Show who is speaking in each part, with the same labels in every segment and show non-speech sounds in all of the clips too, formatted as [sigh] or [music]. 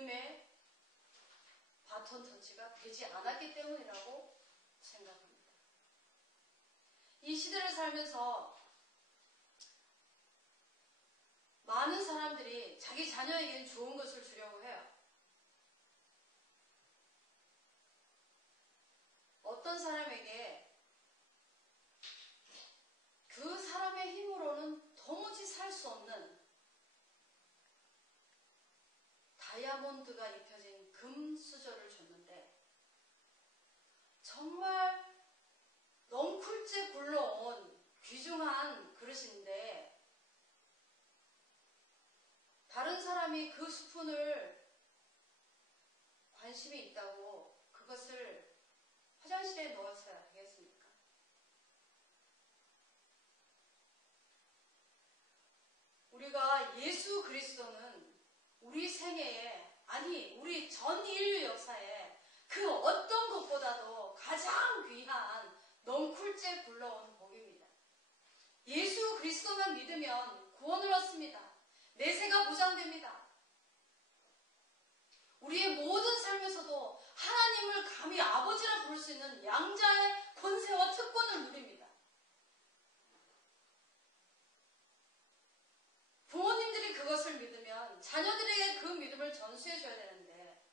Speaker 1: 믿음의 바톤 터치가 되지 않았기 때문이라고 생각합니다. 이 시대를 살면서 많은 사람들이 자기 자녀에게는 좋은 것을 주려고 해요. 어떤 사람에게 그 사람의 힘으로는 도무지 살 수 없는 다이아몬드가 입혀진 금 수저를 줬는데 정말 넝쿨째 굴러온 귀중한 그릇인데 다른 사람이 그 스푼을 관심이 있다고 그것을 화장실에 넣었어야 되겠습니까? 우리가 예수 그리스도는 우리 생애에 아니 우리 전 인류 역사에 그 어떤 것보다도 가장 귀한 넝쿨째 굴러온 복입니다. 예수 그리스도만 믿으면 구원을 얻습니다. 내세가 보장됩니다. 우리의 모든 삶에서도 하나님을 감히 아버지라 부를 수 있는 양자의 권세와 특권을 누립니다. 부모님들이 그것을 믿으면 자녀들에게 그 믿음을 전수해 줘야 되는데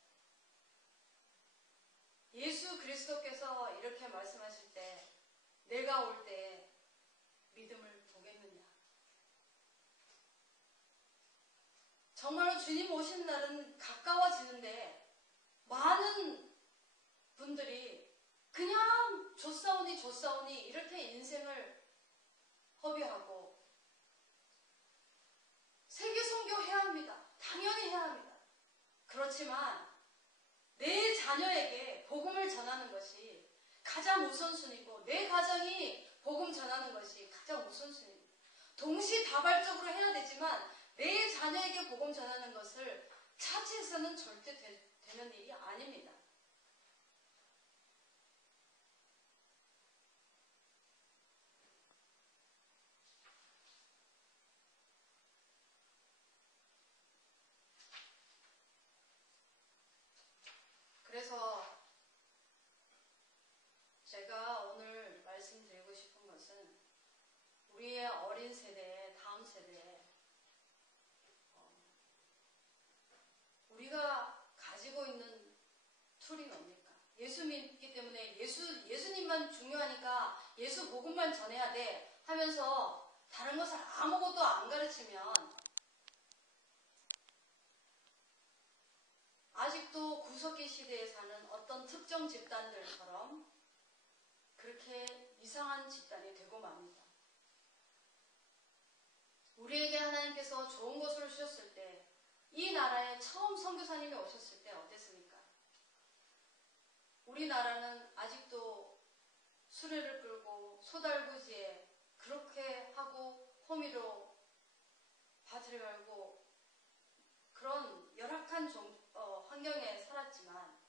Speaker 1: 예수 그리스도께서 이렇게 말씀하실 때 내가 올때 믿음을 보겠느냐? 정말로 주님 오신 날은 가까워지는데 많은 분들이 그냥 조사오니 조사오니 이렇게 인생을 허비하고 세계 선교 해야 합니다. 당연히 해야 합니다. 그렇지만 내 자녀에게 복음을 전하는 것이 가장 우선순위고 내 가정이 복음 전하는 것이 가장 우선순위입니다. 동시다발적으로 해야 되지만 내 자녀에게 복음 전하는 것을 차치해서는 절대 되, 되는 일이 아닙니다. 그래서 제가 오늘 말씀드리고 싶은 것은 우리의 어린 세대, 다음 세대에 어, 우리가 가지고 있는 툴이 뭡니까? 예수 믿기 때문에 예수, 예수님만 중요하니까 예수 복음만 전해야 돼 하면서 다른 것을 아무것도 안 가르치면 아직도 구석기 시대에 사는 어떤 특정 집단들처럼 그렇게 이상한 집단이 되고 맙니다. 우리에게 하나님께서 좋은 것을 주셨을 때, 이 나라에 처음 선교사님이 오셨을 때 어땠습니까? 우리나라는 아직도 수레를 끌고 소달구지에 그렇게 하고 호미로 밭을 갈고 그런 열악한 종, 어, 환경에 살았지만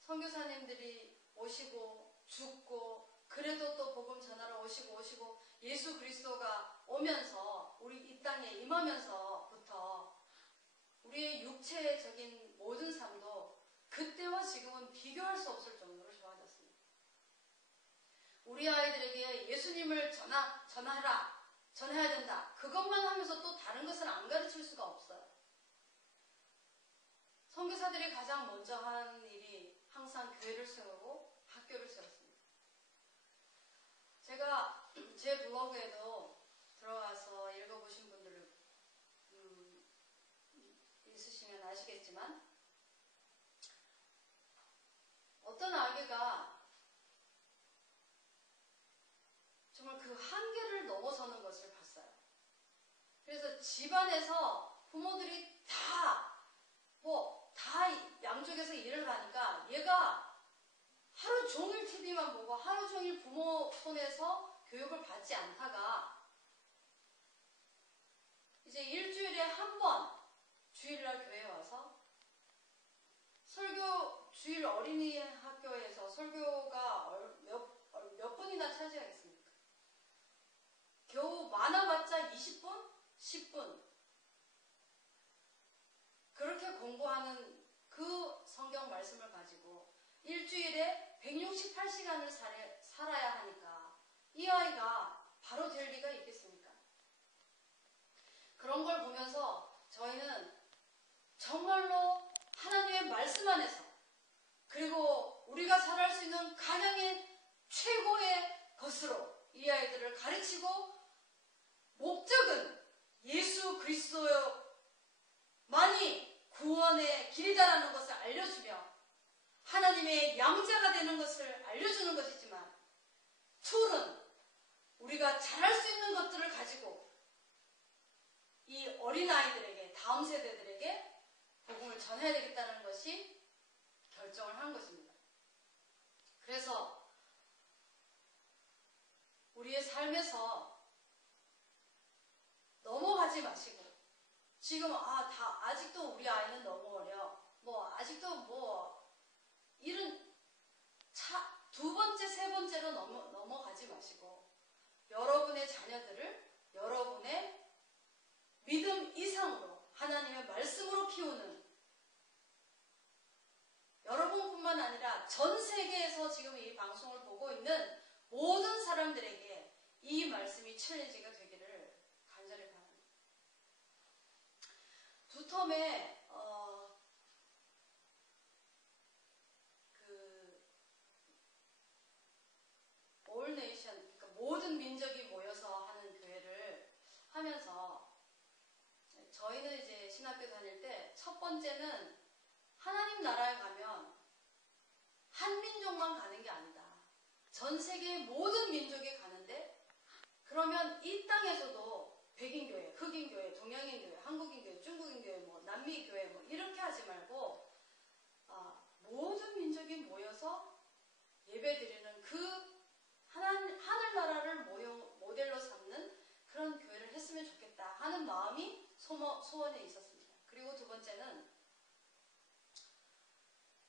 Speaker 1: 선교사님들이 오시고 죽고 그래도 또 복음 전하러 오시고 오시고 예수 그리스도가 오면서 우리 이 땅에 임하면서부터 우리의 육체적인 모든 삶도 그때와 지금은 비교할 수 없을 정도로 좋아졌습니다. 우리 아이들에게 예수님을 전하, 전하라, 전해야 된다. 그것만 하면서 또 다른 것은 안 가르칠 수가 없어요. 선교사들이 가장 먼저 한 일이 항상 교회를 세우고 학교를 세웠습니다. 제가 [clears throat] 제 블로그에도 들어가서 읽어보신 분들 음, 있으시면 아시겠지만 어떤 아기가 정말 그 한계를 넘어서는 것을 봤어요. 그래서 집안에서 부모들이 다, 뭐, 다 양쪽에서 일을 하니까 얘가 하루 종일 TV만 보고 하루 종일 부모 손에서 교육을 받지 않다가 이제 일주일에 한 번 주일날 교회에 와서 설교 주일 어린이 학교에서 설교가 몇, 몇 분이나 차지하겠습니까? 겨우 많아봤자 20분? 10분. 그렇게 공부하는 일주일에 168시간을 살아야 하니까 이 아이가 바로 될 리가 있겠습니까? 그런 걸 보면서 저희는 정말로 하나님의 말씀 안에서 그리고 우리가 살아갈 수 있는 가장의 최고의 것으로 이 아이들을 가르치고 목적은 예수 그리스도만이 구원의 길이다라는 것을 알려주며 하나님의 양자가 되는 것을 알려주는 것이지만 툴은 우리가 잘할 수 있는 것들을 가지고 이 어린아이들에게 다음 세대들에게 복음을 전해야 되겠다는 것이 결정을 한 것입니다. 그래서 우리의 삶에서 넘어가지 마시고 지금 아 다 아직도 우리 아이는 너무 어려 뭐 아직도 뭐 이런 차, 두 번째 세 번째로 넘어, 넘어가지 마시고 여러분의 자녀들을 여러분의 믿음 이상으로 하나님의 말씀으로 키우는 여러분뿐만 아니라 전 세계에서 지금 이 방송을 보고 있는 모든 사람들에게 이 챌린지가 되기를 간절히 바랍니다. 두 텀에 어, 그올 네이션 그러니까 모든 민족이 모여서 하는 교회를 하면서 저희는 이제 신학교 다닐 때 첫 번째는 하나님 나라에 가면 한 민족만 가는 게 아니다. 전 세계의 모든 민족이 그러면 이 땅에서도 백인 교회, 흑인 교회, 동양인 교회, 한국인 교회, 중국인 교회, 뭐 남미 교회 뭐 이렇게 하지 말고 아, 모든 민족이 모여서 예배드리는 그 하늘, 하늘나라를 모형, 모델로 삼는 그런 교회를 했으면 좋겠다 하는 마음이 소원에 있었습니다. 그리고 두 번째는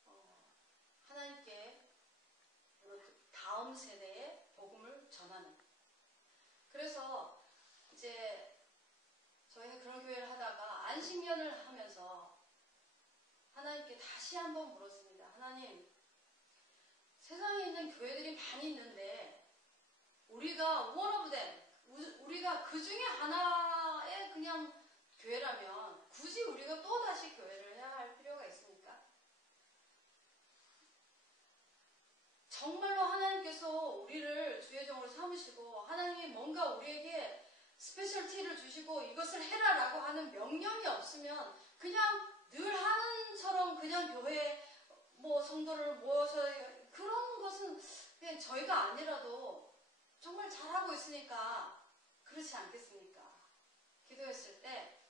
Speaker 1: 어, 하나님께 다음 세대에 복음을 전하는 그래서 이제 저희는 그런 교회를 하다가 안식년을 하면서 하나님께 다시 한번 물었습니다. 하나님 세상에 있는 교회들이 많이 있는데 우리가 원어브된 우리가 그 중에 하나의 그냥 교회라면 굳이 우리가 또 다시 교회를 해야 할 필요가 있습니까? 정말로 하나님께서 우리를 주의 종으로 삼으시고 하나님이 뭔가 우리에게 스페셜티를 주시고 이것을 해라라고 하는 명령이 없으면 그냥 늘 하는처럼 그냥 교회 뭐 성도를 것은 그냥 저희가 아니라도 정말 잘하고 있으니까 그렇지 않겠습니까? 기도했을 때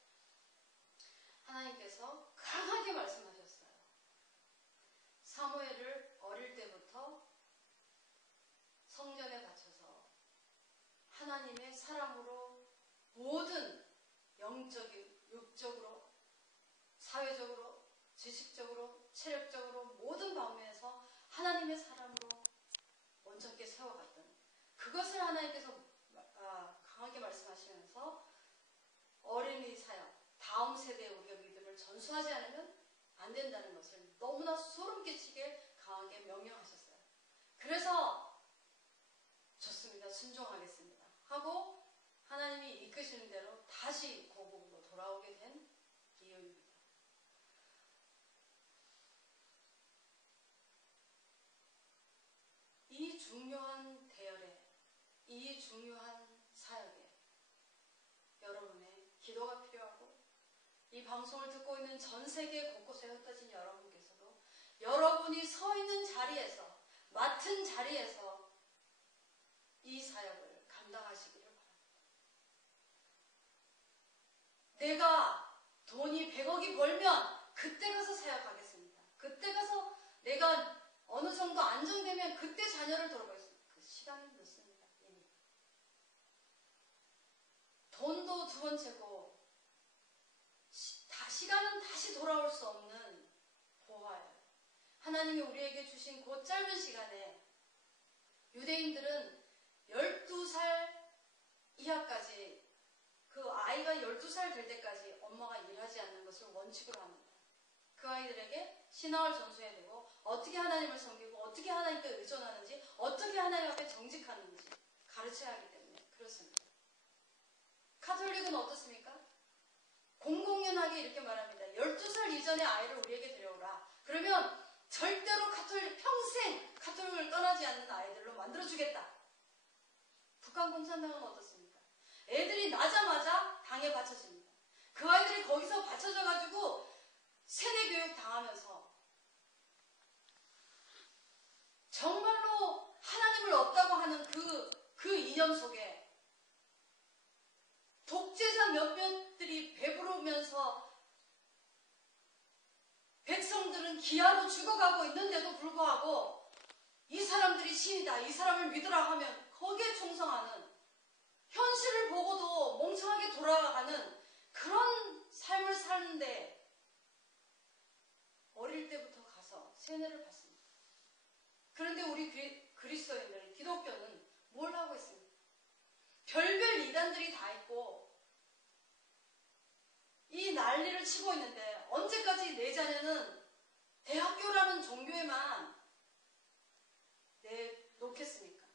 Speaker 1: 하나님께서 강하게 말씀하셨어요. 사무엘을 어릴 때부터 성전에 바쳐서 하나님의 사람으로 모든 영적인, 육적으로, 사회적으로, 지식적으로, 체력적으로 모든 방면에서 하나님의 사람으로 온전하게 세워갔던 그것을 하나님께서 아, 강하게 말씀하시면서 어린이 사역, 다음 세대에 우리가 믿음을 전수하지 않으면 안 된다는 것을 너무나 소름 끼치게 강하게 명령하셨어요. 그래서 좋습니다. 순종하겠습니다. 하고 하나님이 이끄시는 대로 다시 고국으로 돌아오게 된 이유입니다. 이 중요한 이 중요한 사역에 여러분의 기도가 필요하고 이 방송을 듣고 있는 전 세계 곳곳에 흩어진 여러분께서도 여러분이 서 있는 자리에서 맡은 자리에서 이 사역을 감당하시기를 바랍니다. 내가 돈이 100억이 벌면 그때 가서 사역하겠습니다. 그때 가서 내가 어느 정도 안정되면 그때 자녀를 돌보겠습니다. 그 시간이 늦습니다. 이미. 돈도 두 번째고 시, 다, 시간은 다시 돌아올 수 없는 보화예요. 하나님이 우리에게 주신 그 짧은 시간에 유대인들은 12살 이하까지 그 아이가 12살 될 때까지 엄마가 일하지 않는 것을 원칙으로 합니다. 그 아이들에게 신앙을 전수해야 되고 어떻게 하나님을 섬기고 어떻게 하나님께 의존하는지 어떻게 하나님 앞에 정직하는지 가르쳐야 그렇습니다. 카톨릭은 어떻습니까? 공공연하게 이렇게 말합니다. 12살 이전에 아이를 우리에게 데려오라. 그러면 절대로 카톨릭, 평생 카톨릭을 떠나지 않는 아이들로 만들어주겠다. 북한 공산당은 어떻습니까? 애들이 나자마자 당에 바쳐집니다. 그 아이들이 거기서 바쳐져가지고 세뇌 교육 당하면서 정말로 하나님을 없다고 하는 그, 그 이념 속에 독재자 몇몇들이 배부르면서 백성들은 기아로 죽어가고 있는데도 불구하고 이 사람들이 신이다, 이 사람을 믿으라 하면 거기에 충성하는 현실을 보고도 멍청하게 돌아가는 그런 삶을 사는데 어릴 때부터 가서 세뇌를 받습니다. 그런데 우리 그리스도인들, 기독교는 뭘 하고 있습니까? 별별 이단들이 다 있고 이 난리를 치고 있는데 언제까지 내 자녀는 대학교라는 종교에만 내놓겠습니까?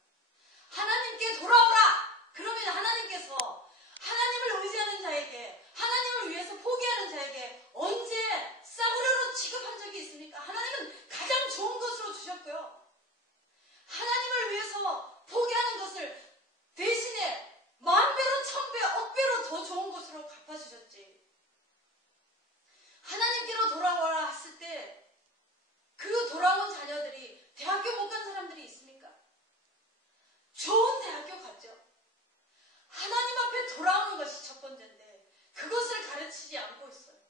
Speaker 1: 하나님께 돌아오라! 그러면 하나님께서 하나님을 의지하는 자에게 하나님을 위해서 포기하는 자에게 언제 싸구려로 취급한 적이 있습니까? 하나님은 가장 좋은 것으로 주셨고요. 하나님을 위해서 포기하는 것을 대신에 만배로, 천배, 억배로 더 좋은 것으로 갚아주셨지. 하나님께로 돌아와라 했을 때 그 돌아온 자녀들이 대학교 못 간 사람들이 있습니까? 좋은 대학교 갔죠. 하나님 앞에 돌아오는 것이 첫 번째인데 그것을 가르치지 않고 있어요.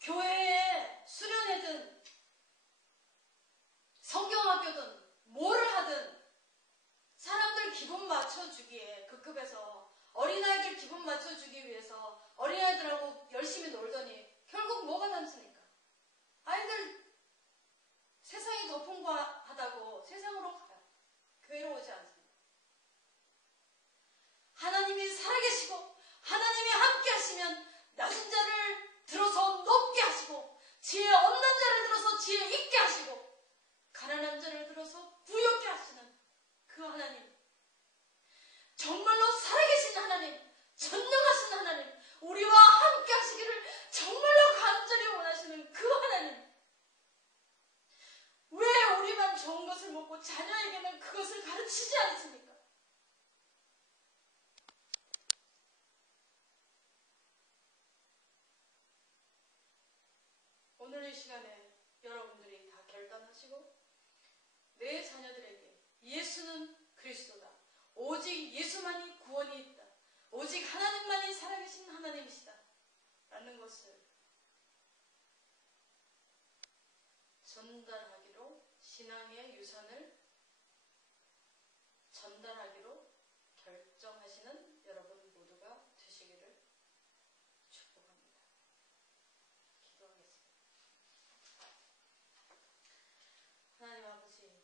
Speaker 1: 교회에 수련회든 성경학교든 뭐를 하든 사람들 기분 맞춰주기에 그 급에서 어린아이들 기분 맞춰주기 위해서 어린아이들하고 열심히 놀더니 결국 뭐가 남습니까? 아이들 세상이 더 풍부하다고 세상으로 가요. 교회로 오지 않습니다. 하나님이 살아계시고 하나님이 함께 하시면 낮은 자를 들어서 높게 하시고 지혜 없는 자를 들어서 지혜 있게 하시고 가난한 자를 들어서 부욕게 하시는 그 하나님 정말로 살아계신 하나님 전능하신 하나님 우리와 함께 하시기를 정말로 간절히 원하시는 그 하나님 왜 우리만 좋은 것을 먹고 자녀에게는 그것을 가르치지 않습니까? 오늘 이 시간에 여러분들이 다 결단하시고 내 자녀들에게 예수는 그리스도다. 오직 예수만이 구원이 있다. 오직 하나님만이 살아계신 하나님이시다. 라는 것을 전달하기로 신앙의 유산을 전달하기로 결정하시는 여러분 모두가 되시기를 축복합니다. 기도하겠습니다. 하나님 아버지,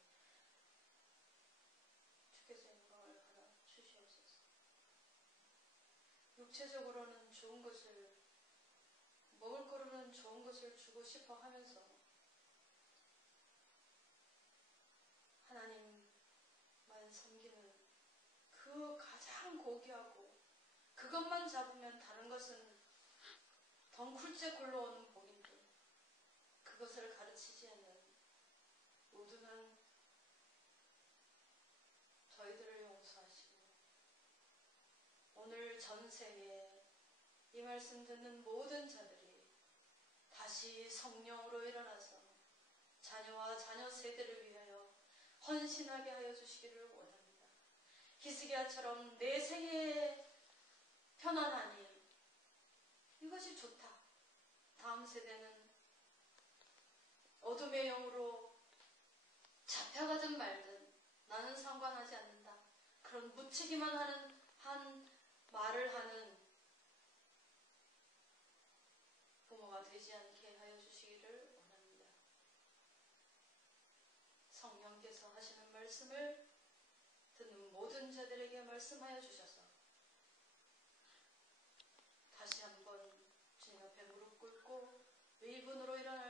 Speaker 1: 주께서 영광을 받아 주시옵소서. 육체적으로는 좋은 것을 먹을 거로는 좋은 것을 주고 싶어 하면서 하나님만 섬기는 그 가장 고귀하고 그것만 잡으면 다른 것은 덩굴째 굴러오는 복인들 그것을 가르치지 않는 모두는 저희들을 용서하시고 오늘 전세에 이 말씀 듣는 모든 자들이 다시 성령으로 일어나서 자녀와 자녀 세대를 위하여 헌신하게 하여 주시기를 원합니다. 히스기야처럼 내 생에 편안하니 이것이 좋다. 다음 세대는 어둠의 영으로 잡혀가든 말든 나는 상관하지 않는다. 그런 무책임한 하는 한 말씀을 듣는 모든 자들에게 말씀하여 주셔서 다시 한번 주님 앞에 무릎 꿇고 위분으로 일어날